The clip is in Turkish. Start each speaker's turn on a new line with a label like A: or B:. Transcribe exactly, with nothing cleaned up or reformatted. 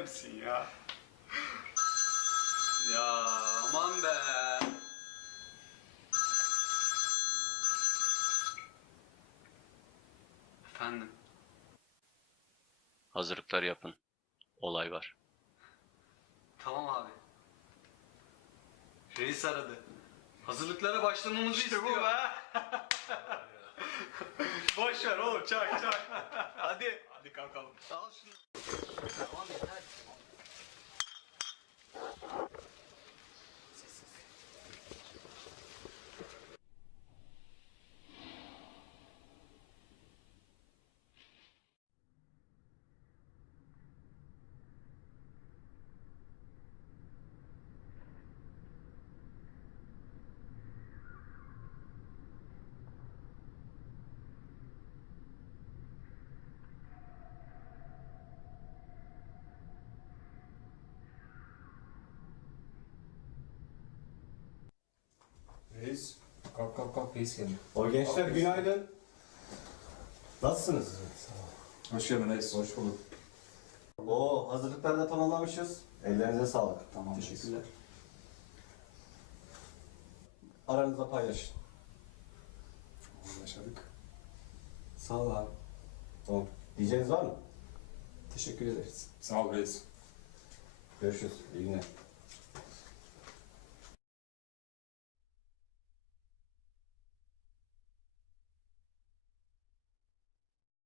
A: misin ya? Ya aman be. Efendim.
B: Hazırlıkları yapın. Olay var.
A: Tamam abi. Reis aradı. Hazırlıklara başlamamızı
C: İşte
A: istiyor.
C: bu be. Boş ver oğlum, çak çak. Hadi. Hadi kalkalım.
A: Al şunu. Tamam yeter.
D: Reis, kalk kalk kalk, reis geldi.
E: O gençler günaydın. Nasılsınız?
D: Hoş geldin reis. Hoş bulduk.
E: Oo, hazırlıkları da tamamlamışız. Ellerinize sağlık.
D: Tamam, teşekkürler.
E: Aranızda paylaşın.
D: Anlaşıldık.
E: Sağ ol abi. Tamam. Diyeceğiniz var mı?
D: Teşekkür ederiz. Sağ ol reis.
E: Görüşürüz. İyi günler.